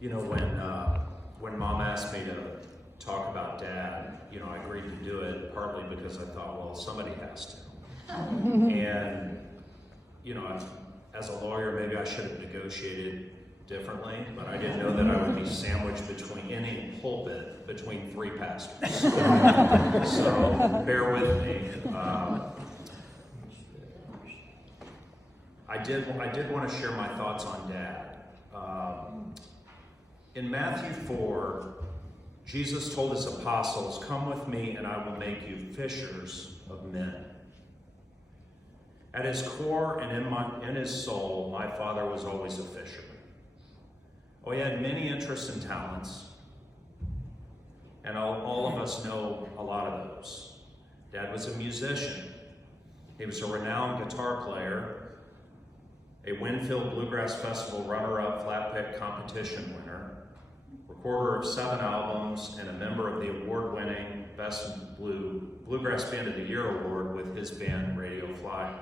You know, when Mom asked me to talk about Dad, you know, I agreed to do it partly because I thought, well, somebody has to. And, you know, as a lawyer, maybe I should have negotiated differently, but I didn't know that I would be sandwiched between any pulpit between three pastors. So bear with me. I did want to share my thoughts on Dad. In Matthew 4, Jesus told his apostles, "Come with me and I will make you fishers of men." At his core and in his soul, my father was always a fisherman. Oh, he had many interests and talents, and all of us know a lot of those. Dad was a musician. He was a renowned guitar player, a Winfield Bluegrass Festival runner-up flat pick competition winner, recorder of 7 albums, and a member of the award-winning Best Bluegrass Band of the Year award with his band Radio Fly.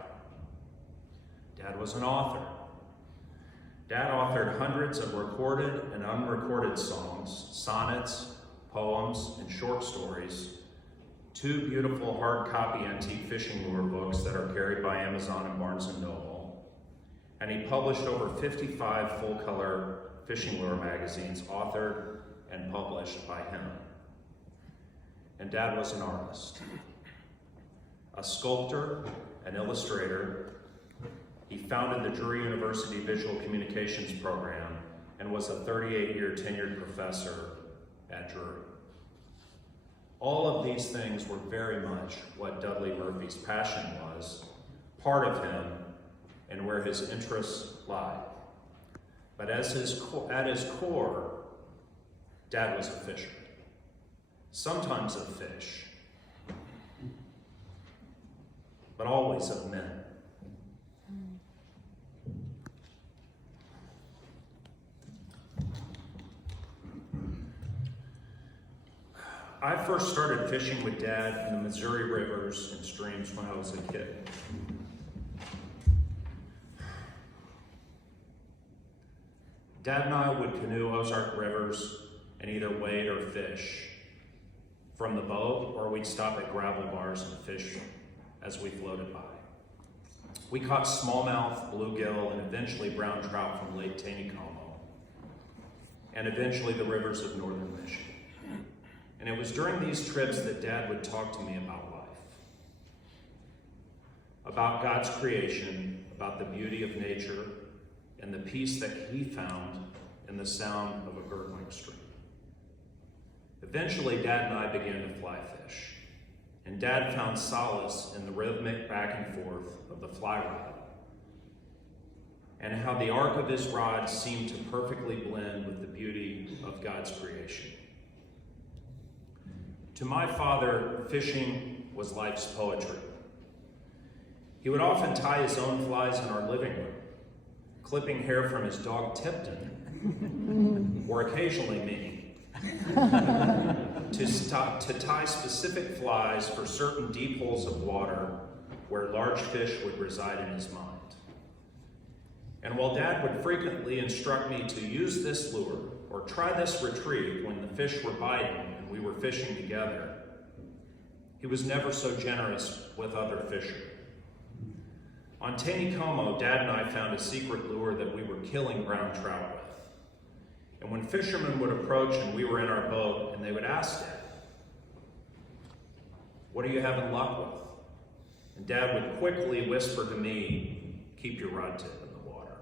Dad was an author. Dad authored hundreds of recorded and unrecorded songs, sonnets, poems, and short stories, 2 beautiful hard copy antique fishing lure books that are carried by Amazon and Barnes & Noble, and he published over 55 full-color fishing lure magazines authored and published by him. And Dad was an artist, a sculptor, an illustrator. He founded the Drury University Visual Communications program and was a 38-year tenured professor at Drury. All of these things were very much what Dudley Murphy's passion was, part of him, and where his interests lied. But at his core, Dad was a fisher, sometimes of fish, but always of men. I first started fishing with Dad in the Missouri rivers and streams when I was a kid. Dad and I would canoe Ozark rivers and either wade or fish from the boat, or we'd stop at gravel bars and fish as we floated by. We caught smallmouth, bluegill, and eventually brown trout from Lake Taneycomo, and eventually the rivers of northern Michigan. And it was during these trips that Dad would talk to me about life, about God's creation, about the beauty of nature, and the peace that he found in the sound of a gurgling stream. Eventually, Dad and I began to fly fish, and Dad found solace in the rhythmic back and forth of the fly rod, and how the arc of his rod seemed to perfectly blend with the beauty of God's creation. To my father, fishing was life's poetry. He would often tie his own flies in our living room, clipping hair from his dog Tipton, or occasionally me, to tie specific flies for certain deep holes of water where large fish would reside in his mind. And while Dad would frequently instruct me to use this lure or try this retrieve when the fish were biting and we were fishing together, he was never so generous with other fishermen. On Taneycomo, Dad and I found a secret lure that we were killing brown trout with. And when fishermen would approach and we were in our boat and they would ask Dad, "What are you having luck with?" And Dad would quickly whisper to me, "Keep your rod tip in the water."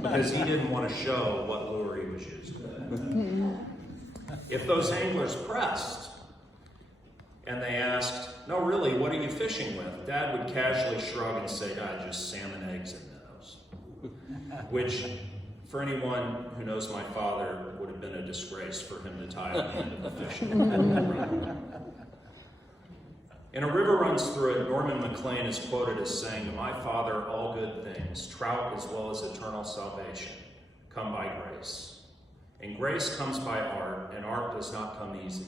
Because he didn't want to show what lure he was using. If those anglers pressed and they asked, "No, really, what are you fishing with?" Dad would casually shrug and say, "Just salmon, eggs, and minnows." Which, for anyone who knows my father, would have been a disgrace for him to tie on the end of the fishing. And a river runs through it. Norman McLean is quoted as saying, "To my father, all good things, trout as well as eternal salvation, come by grace. And grace comes by art, and art does not come easy.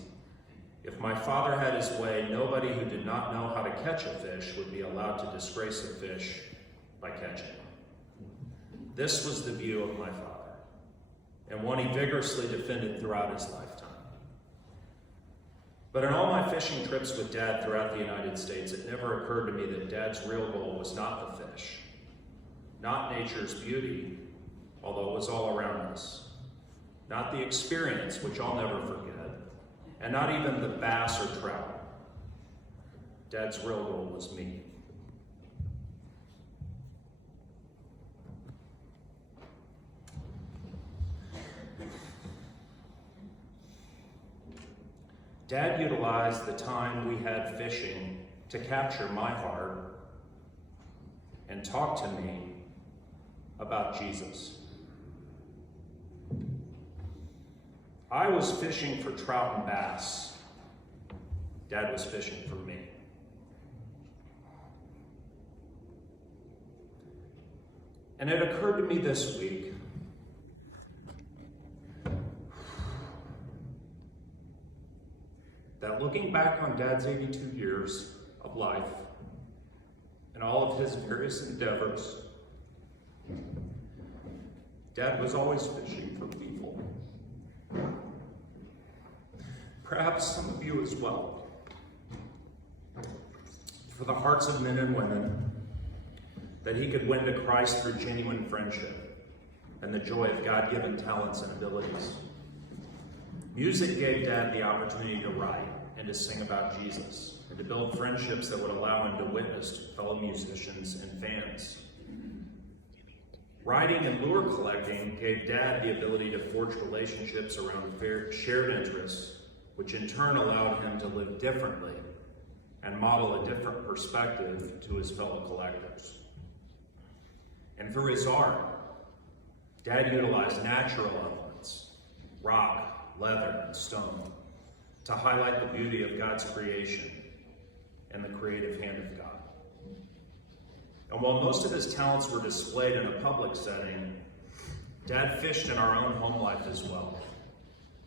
If my father had his way, nobody who did not know how to catch a fish would be allowed to disgrace a fish by catching him." This was the view of my father. and one he vigorously defended throughout his lifetime. But in all my fishing trips with Dad throughout the United States, it never occurred to me that Dad's real goal was not the fish, not nature's beauty, although it was all around us, not the experience, which I'll never forget, and not even the bass or trout. Dad's real goal was me. Dad utilized the time we had fishing to capture my heart and talk to me about Jesus. I was fishing for trout and bass. Dad was fishing for me. And it occurred to me this week that looking back on Dad's 82 years of life and all of his various endeavors, Dad was always fishing for people. Perhaps some of you as well. For the hearts of men and women that he could win to Christ through genuine friendship and the joy of God-given talents and abilities. Music gave Dad the opportunity to write and to sing about Jesus and to build friendships that would allow him to witness to fellow musicians and fans. Writing and lure collecting gave Dad the ability to forge relationships around shared interests, which in turn allowed him to live differently and model a different perspective to his fellow collectors. And through his art, Dad utilized natural elements, rock, leather, and stone, to highlight the beauty of God's creation and the creative hand of God. And while most of his talents were displayed in a public setting, Dad fished in our own home life as well.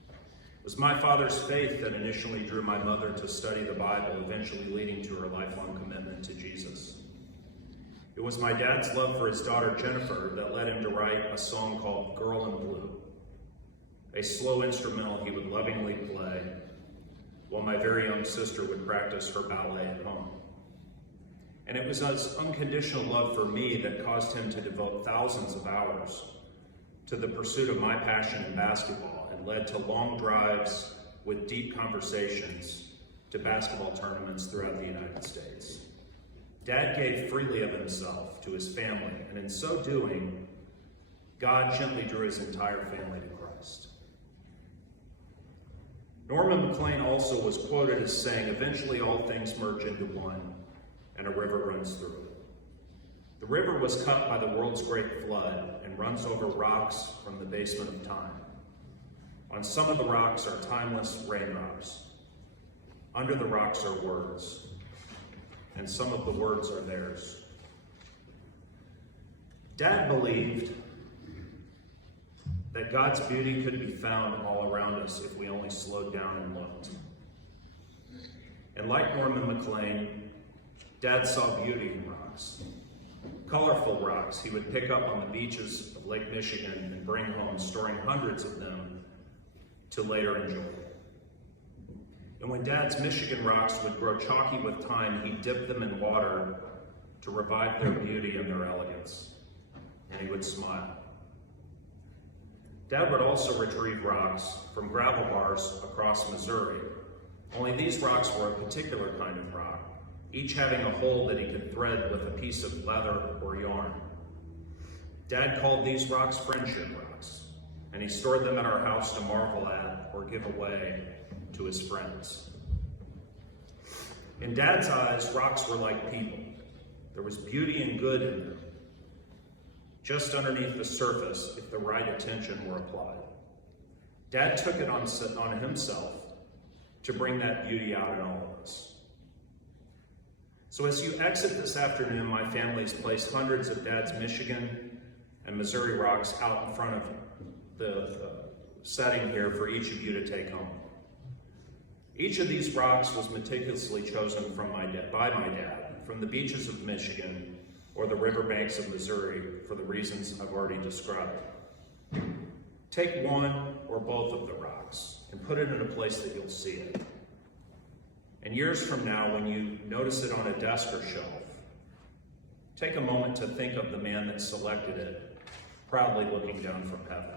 It was my father's faith that initially drew my mother to study the Bible, eventually leading to her lifelong commitment to Jesus. It was my dad's love for his daughter Jennifer that led him to write a song called Girl in Blue, a slow instrumental he would lovingly play while my very young sister would practice her ballet at home. And it was his unconditional love for me that caused him to devote thousands of hours to the pursuit of my passion in basketball and led to long drives with deep conversations to basketball tournaments throughout the United States. Dad gave freely of himself to his family, and in so doing, God gently drew his entire family to Christ. Norman McLean also was quoted as saying, "Eventually all things merge into one, and a river runs through it." The river was cut by the world's great flood and runs over rocks from the basement of time. On some of the rocks are timeless raindrops. Under the rocks are words, and some of the words are theirs. Dad believed that God's beauty could be found all around us if we only slowed down and looked. And like Norman McLean, Dad saw beauty in rocks. Colorful rocks he would pick up on the beaches of Lake Michigan and bring home, storing hundreds of them to later enjoy. And when Dad's Michigan rocks would grow chalky with time, he'd dip them in water to revive their beauty and their elegance, and he would smile. Dad would also retrieve rocks from gravel bars across Missouri, only these rocks were a particular kind of rock, each having a hole that he could thread with a piece of leather or yarn. Dad called these rocks friendship rocks, and he stored them at our house to marvel at or give away to his friends. In Dad's eyes, rocks were like people. There was beauty and good in them, just underneath the surface if the right attention were applied. Dad took it on himself to bring that beauty out in all of us. So as you exit this afternoon, my family's placed hundreds of Dad's Michigan and Missouri rocks out in front of the setting here for each of you to take home. Each of these rocks was meticulously chosen by my dad, from the beaches of Michigan or the riverbanks of Missouri for the reasons I've already described. Take one or both of the rocks and put it in a place that you'll see it. And years from now, when you notice it on a desk or shelf, take a moment to think of the man that selected it, proudly looking down from heaven.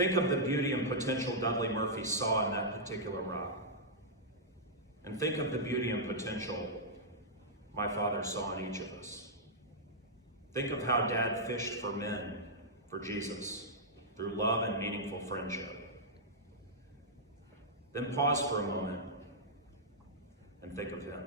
Think of the beauty and potential Dudley Murphy saw in that particular rock. And think of the beauty and potential my father saw in each of us. Think of how Dad fished for men, for Jesus, through love and meaningful friendship. Then pause for a moment and think of him.